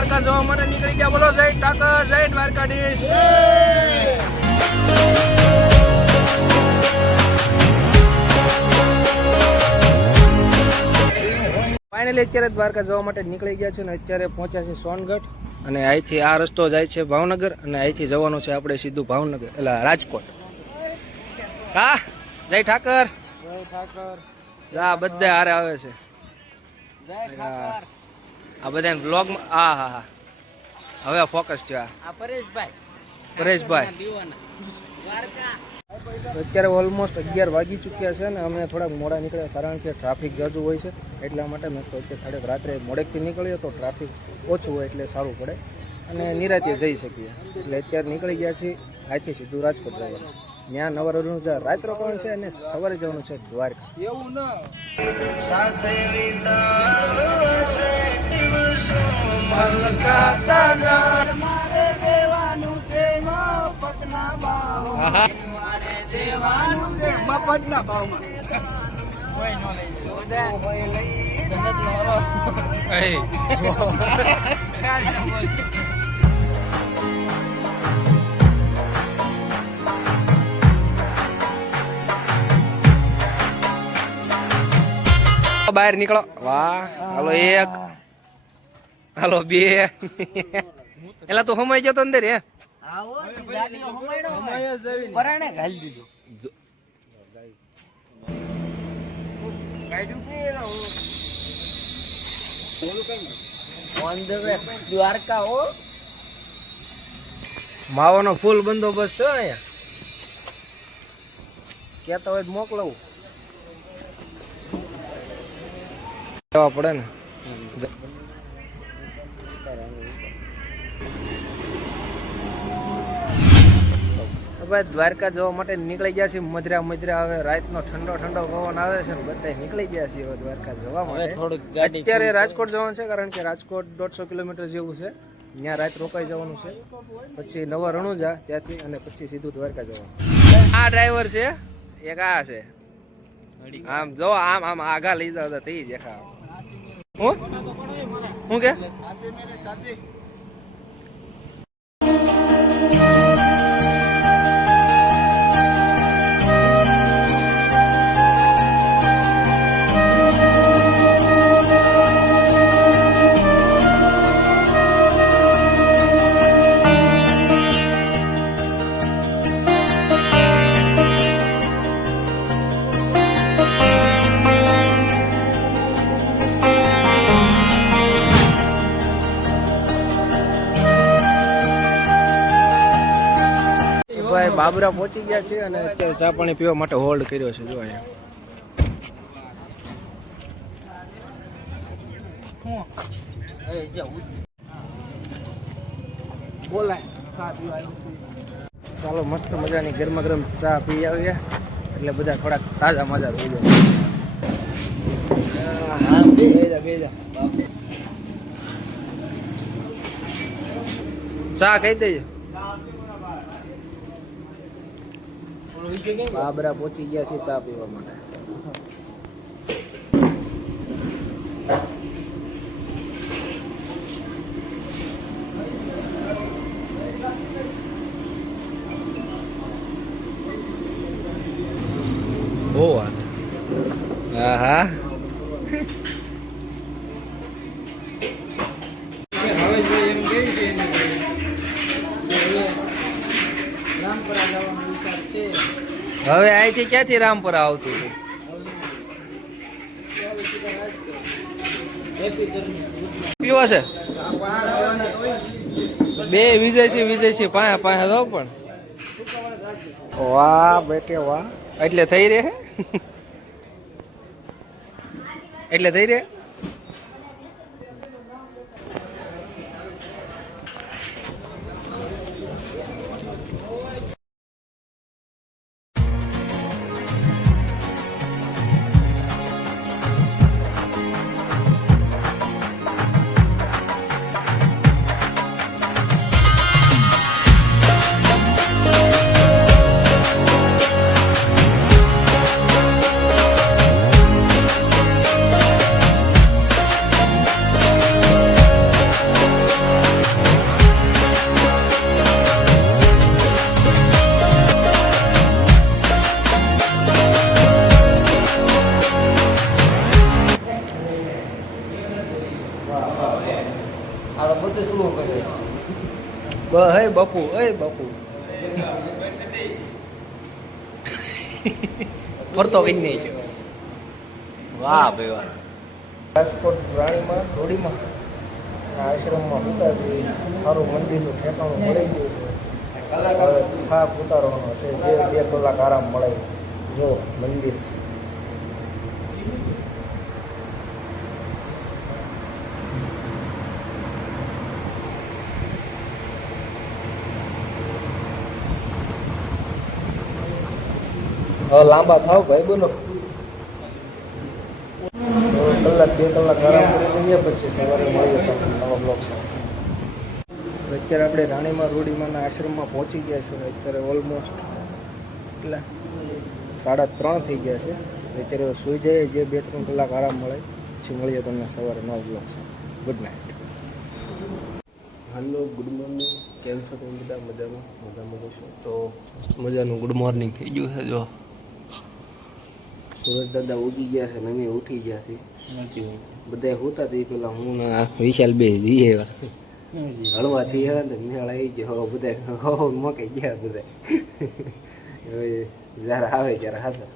દ્વારકા જવા માટે નીકળી ગયા. બોલો જય ઠાકર, જય દ્વારકાધીશ. ફાઇનલી અત્યારે દ્વારકા જવા માટે નીકળી ગયા છે ને અત્યારે પહોંચ્યા છે સોનગઢ. અને અહીંથી આ રસ્તો જાય છે ભાવનગર અને અહીંથી જવાનું છે આપણે સીધું ભાવનગર એટલે રાજકોટ. હા જય ઠાકર, જય ઠાકર. હા બધા હારે આવે છે. આ બધા બ્લોગમાં. હા હા હા હવે ફોકસ છે. આ પરેશભાઈ અત્યારે ઓલમોસ્ટ 11 વાગી ચૂક્યા છે ને અમે થોડાક મોડા નીકળ્યા કારણ કે ટ્રાફિક જાજુ હોય છે એટલા માટે મેં તો થોડીક રાત્રે મોડેકથી નીકળ્યો તો ટ્રાફિક ઓછું હોય એટલે સારું પડે અને નિરાતે જઈ શકીએ એટલે અત્યારે નીકળી ગયા છીએ. આજથી સીધું રાજકોટ જવાનું. ત્યાં નવરનું રાત રોકાવાનું છે અને સવારે જવાનું છે દ્વારકા. એવું મફતના ભાવમાં બહાર નીકળો. વાહ હાલો 1 હાલો 2 એલા તો હમાઈ ગયો તો અંદર હે. દ્વારકા હો માવાનો ફૂલ બંદોબસ્ત છે અહીંયા. કેતા હોય મોકલાવું જવા પડે ને. દ્વારકા જવા માટે નીકળી ગયા છીએ. મધરા હવે રાતનો ઠંડો પવન આવે છે ને બધા નીકળી ગયા છીએ હવે દ્વારકા જવા માટે. અત્યારે રાજકોટ જવાનું છે કારણ કે રાજકોટ 150 કિલોમીટર જેવું છે. ત્યાં રાત રોકાઈ જવાનું છે પછી નવા રણુજા ત્યાંથી અને પછી સીધું દ્વારકા જવાનું. આ ડ્રાઈવર છે એક આ છે. આમ જો આમ આગા લઈ જાવ તો થઈ દેખા. હું કે ભાઈ બાબરા પહોંચી ગયા છે અને અત્યારે ચા પાણી પીવા માટે હોલ્ડ કર્યો છે. જો અહીંયા ચાલો મસ્ત મજાની ગરમા ગરમ ચા પી આવીએ એટલે બધા થોડાક તાજા મજા થઈ જાય. ચા કહી દેજો. બાબરા પહોંચી ગયા છે ચા પીવા માટે. બહુ વાત. હા હા હવે અહીંથી ક્યાંથી રામપુરા આવતું હતું? પીવા છે બે વિજયસિંહ પાસે દો પણ. વાહ બેટે વાહ. એટલે થઈ રહે હે બાપુ ફરતો કઈ નહીં વાહ ભાઈ વાહ. રાજકોટ રાણીમાં ધોડીમાં આશ્રમમાં ઉતા છે. સારું મંદિરનું ઠેકાણું મળી ગયું છે. હવે થાક ઉતારવાનો છે. જે 2 કલાક આરામ મળે જો મંદિર. હવે લાંબા થાવ ભાઈ બોલો. 2 કલાક આરામ કરી લઈએ પછી સવારે મળીએ તમને નવા બ્લોગ સાથે. અત્યારે આપણે રાણીમાં રોડીમાંના આશ્રમમાં પહોંચી ગયા છે. અત્યારે ઓલમોસ્ટ એટલા 3:30 થઈ ગયા છે. અત્યારે સૂઈ જઈએ, જે 2-3 કલાક આરામ મળે પછી મળીએ તમને સવારે નવા બ્લોગ સાથે. Good night. Hello, good morning. કેમ છો તમે બધા? મજામાં રહીશું. તો મજાનું ગુડ મોર્નિંગ થઈ ગયું છે. જો સુરજ દાદા ઉગી ગયા છે ને અમે ઉઠી ગયા છે. બધા હોતા તે પેલા હું ને વિશાલ બે જઈએ હળવા થઈ ગયા ને મેળ આવી ગયો. બધા મોકાઈ ગયા બધા. હવે જ્યારે આવે ત્યારે હાજર.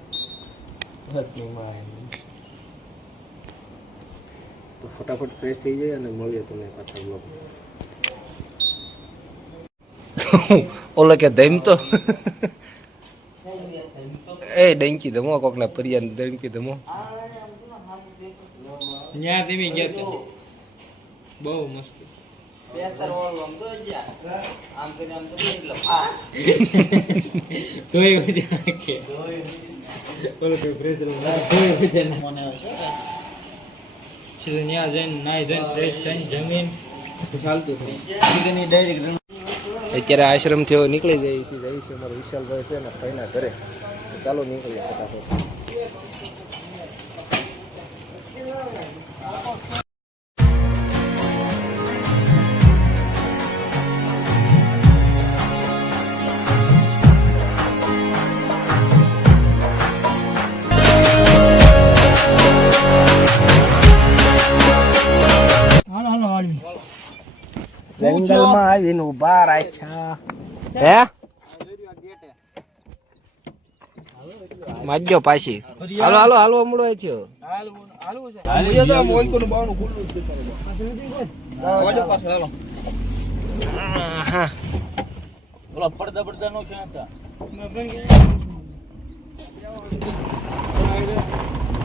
તો ફટાફટ ફ્રેશ થઈ જાય અને મળીએ તમે પાછા બ્લોગ. ઓલો કે ધમ તો એ ડંકી ધમો કોકના પરિયાન ડંકી ધમો ન્યા ધીમી ગયા તો બહુ મસ્ત પેસર ઓલ આમ તો ગયા આમ તો લફા તોય વજા કે ઓલો કે પ્રેશર ના તોય વજા મને છે સીધે ન્યા જઈને નાઈ જઈને ફ્રેશ થઈને જમીન ચાલતું હતું સીધેની ડાયરેક્ટ. અત્યારે આશ્રમ થયો નીકળી જાય છે. અમારો વિશાલભાઈ છે ને ભાઈના ઘરે. ચાલો નીકળીએ ફટાફટ. જંગલમાં આવીને ઉભા રાખ્યા હે માજો પાછી. હાલો મૂળો થયો.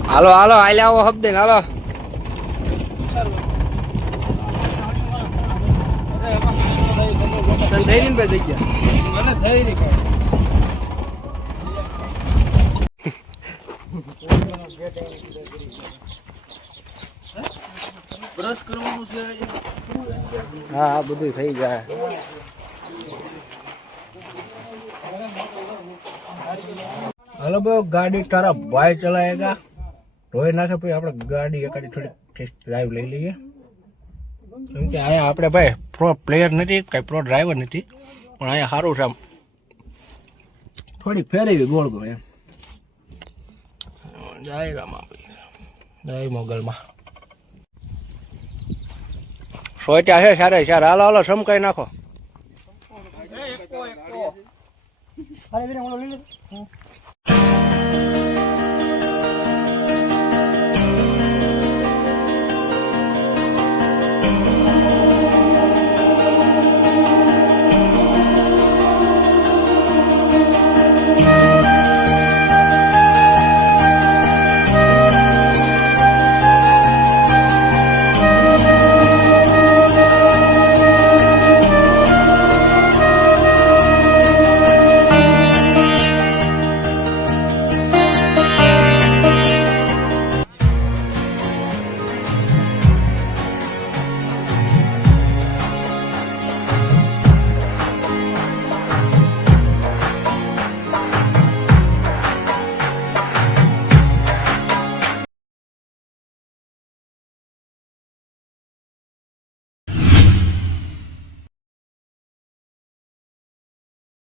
હાલો હાલે આવો હબદે હાલો. થઈ ને પછી ગયા મને થઈ રહી બ્રશ કરવાનું છે. હા બધું થઈ જાય. हेलो भाई गाड़ी तारा भाई चलाएगा रोए ना भाई આપણે ગાડી એકાડી થોડી ટેસ્ટ ડ્રાઈવ લઈ લઈએ કેમ કે આયા આપણે ભાઈ પ્રો પ્લેયર નથી કઈ પ્રો ડ્રાઈવર નથી પણ આયા સારું છે થોડી ફેરવી ગોળ ગો એમ જાય રામા જાય મોગલમાં સોચ્યા છે સારે સાર હાલો હાલો સમકાઈ નાખો અરે વીરે ઓલો લઈ લે